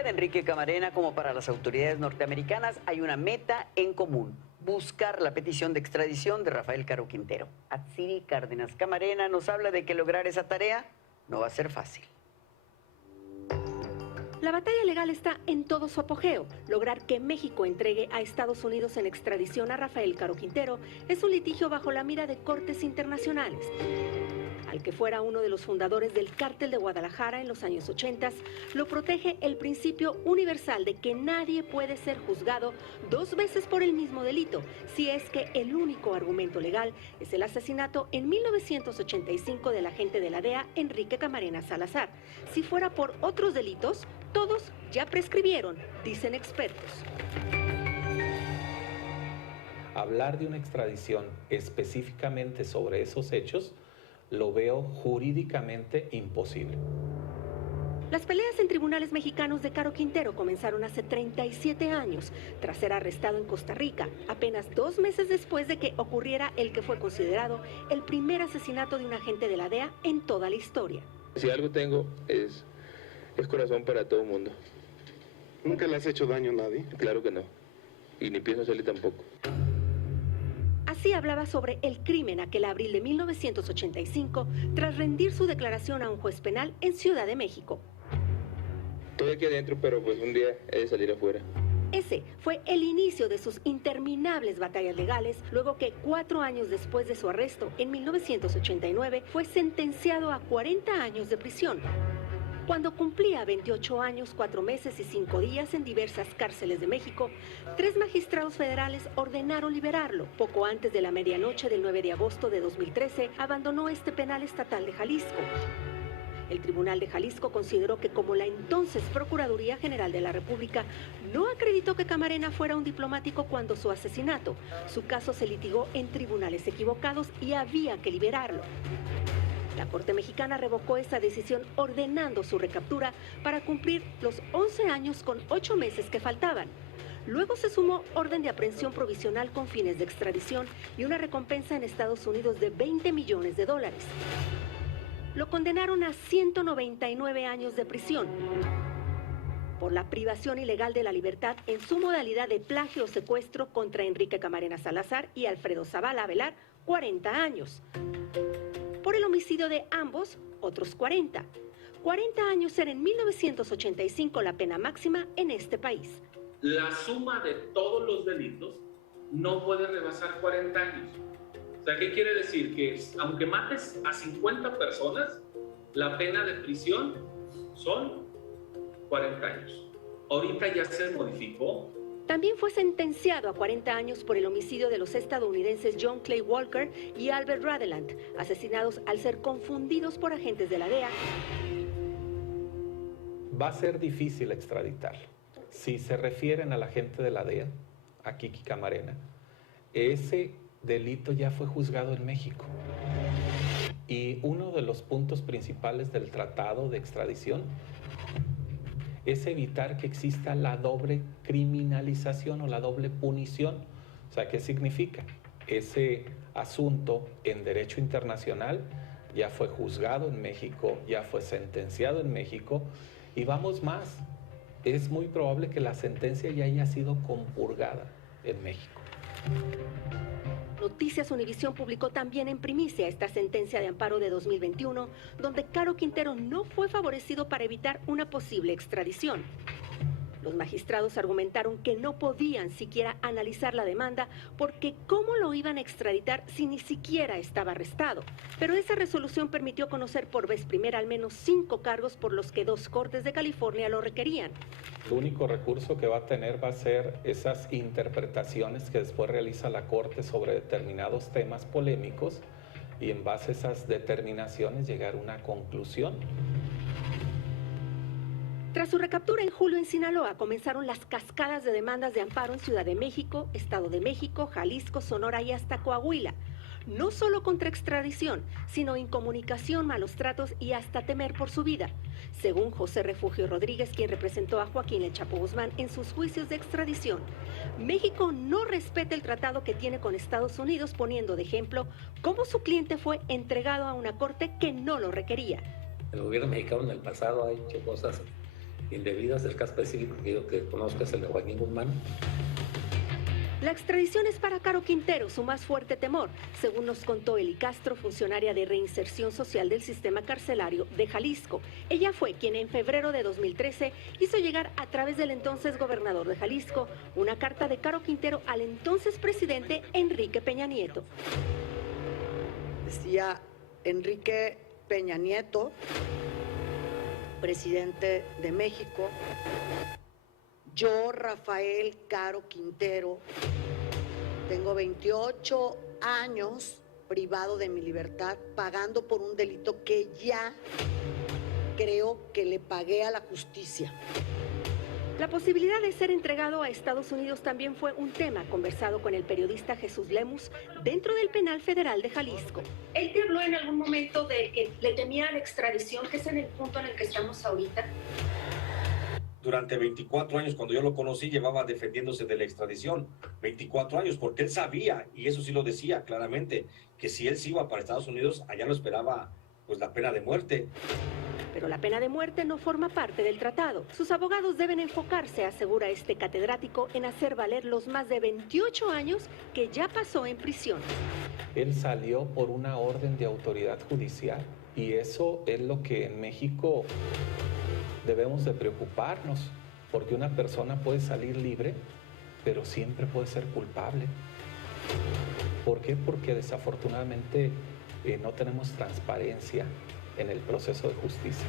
Fiscalía de Enrique Camarena como para las autoridades norteamericanas hay una meta en común: buscar la petición de extradición de Rafael Caro Quintero. Atsiri Cárdenas Camarena nos habla de que lograr esa tarea no va a ser fácil. La batalla legal está en todo su apogeo. Lograr que México entregue a Estados Unidos en extradición a Rafael Caro Quintero es un litigio bajo la mira de cortes internacionales. Al que fuera uno de los fundadores del Cártel de Guadalajara en los años 80, lo protege el principio universal de que nadie puede ser juzgado dos veces por el mismo delito, si es que el único argumento legal es el asesinato en 1985 del agente de la DEA, Enrique Camarena Salazar. Si fuera por otros delitos, todos ya prescribieron, dicen expertos. Hablar de una extradición específicamente sobre esos hechos lo veo jurídicamente imposible. Las peleas en tribunales mexicanos de Caro Quintero comenzaron hace 37 años, tras ser arrestado en Costa Rica, apenas 2 meses después de que ocurriera el que fue considerado el primer asesinato de un agente de la DEA en toda la historia. Si algo tengo es corazón para todo el mundo. ¿Nunca le has hecho daño a nadie? Claro que no, y ni pienso hacerle tampoco. Así hablaba sobre el crimen aquel abril de 1985, tras rendir su declaración a un juez penal en Ciudad de México. Estoy aquí adentro, pero pues un día he de salir afuera. Ese fue el inicio de sus interminables batallas legales, luego que 4 años después de su arresto, en 1989, fue sentenciado a 40 años de prisión. Cuando cumplía 28 años, 4 meses y 5 días en diversas cárceles de México, 3 magistrados federales ordenaron liberarlo. Poco antes de la medianoche del 9 de agosto de 2013, abandonó este penal estatal de Jalisco. El Tribunal de Jalisco consideró que como la entonces Procuraduría General de la República no acreditó que Camarena fuera un diplomático cuando su asesinato, su caso se litigó en tribunales equivocados y había que liberarlo. La Corte Mexicana revocó esa decisión ordenando su recaptura para cumplir los 11 años con 8 meses que faltaban. Luego se sumó orden de aprehensión provisional con fines de extradición y una recompensa en Estados Unidos de $20 millones. Lo condenaron a 199 años de prisión por la privación ilegal de la libertad en su modalidad de plagio o secuestro contra Enrique Camarena Salazar y Alfredo Zavala Avelar, 40 años. Por el homicidio de ambos, otros 40. 40 años era en 1985 la pena máxima en este país. La suma de todos los delitos no puede rebasar 40 años. O sea, ¿qué quiere decir? Que aunque mates a 50 personas, la pena de prisión son 40 años. Ahorita ya se modificó. También fue sentenciado a 40 años por el homicidio de los estadounidenses John Clay Walker y Albert Radeland, asesinados al ser confundidos por agentes de la DEA. Va a ser difícil extraditarlo. Si se refieren a la gente de la DEA, a Kiki Camarena, ese delito ya fue juzgado en México. Y uno de los puntos principales del tratado de extradición es evitar que exista la doble criminalización o la doble punición. O sea, ¿qué significa? Ese asunto en derecho internacional ya fue juzgado en México, ya fue sentenciado en México, y vamos más, es muy probable que la sentencia ya haya sido compurgada en México. Noticias Univisión publicó también en primicia esta sentencia de amparo de 2021, donde Caro Quintero no fue favorecido para evitar una posible extradición. Los magistrados argumentaron que no podían siquiera analizar la demanda porque ¿cómo lo iban a extraditar si ni siquiera estaba arrestado? Pero esa resolución permitió conocer por vez primera al menos 5 cargos por los que 2 cortes de California lo requerían. El único recurso que va a tener va a ser esas interpretaciones que después realiza la Corte sobre determinados temas polémicos y en base a esas determinaciones llegar a una conclusión. Tras su recaptura en julio en Sinaloa, comenzaron las cascadas de demandas de amparo en Ciudad de México, Estado de México, Jalisco, Sonora y hasta Coahuila. No solo contra extradición, sino incomunicación, malos tratos y hasta temer por su vida. Según José Refugio Rodríguez, quien representó a Joaquín El Chapo Guzmán en sus juicios de extradición, México no respeta el tratado que tiene con Estados Unidos, poniendo de ejemplo cómo su cliente fue entregado a una corte que no lo requería. El gobierno mexicano en el pasado ha hecho cosas indebidas. El caso específico que yo que conozco es el de Joaquín Guzmán. La extradición es para Caro Quintero su más fuerte temor, según nos contó Eli Castro, funcionaria de reinserción social del sistema carcelario de Jalisco. Ella fue quien en febrero de 2013 hizo llegar a través del entonces gobernador de Jalisco una carta de Caro Quintero al entonces presidente Enrique Peña Nieto. Decía Enrique Peña Nieto, presidente de México: yo, Rafael Caro Quintero, tengo 28 años privado de mi libertad, pagando por un delito que ya creo que le pagué a la justicia. La posibilidad de ser entregado a Estados Unidos también fue un tema conversado con el periodista Jesús Lemus dentro del Penal Federal de Jalisco. ¿Él te habló en algún momento de que le temía la extradición, que es en el punto en el que estamos ahorita? Durante 24 años, cuando yo lo conocí, llevaba defendiéndose de la extradición. 24 años, porque él sabía, y eso sí lo decía claramente, que si él se iba para Estados Unidos, allá lo esperaba pues la pena de muerte. Pero la pena de muerte no forma parte del tratado. Sus abogados deben enfocarse, asegura este catedrático, en hacer valer los más de 28 años que ya pasó en prisión. Él salió por una orden de autoridad judicial y eso es lo que en México debemos de preocuparnos, porque una persona puede salir libre, pero siempre puede ser culpable. ¿Por qué? Porque desafortunadamente no tenemos transparencia en el proceso de justicia.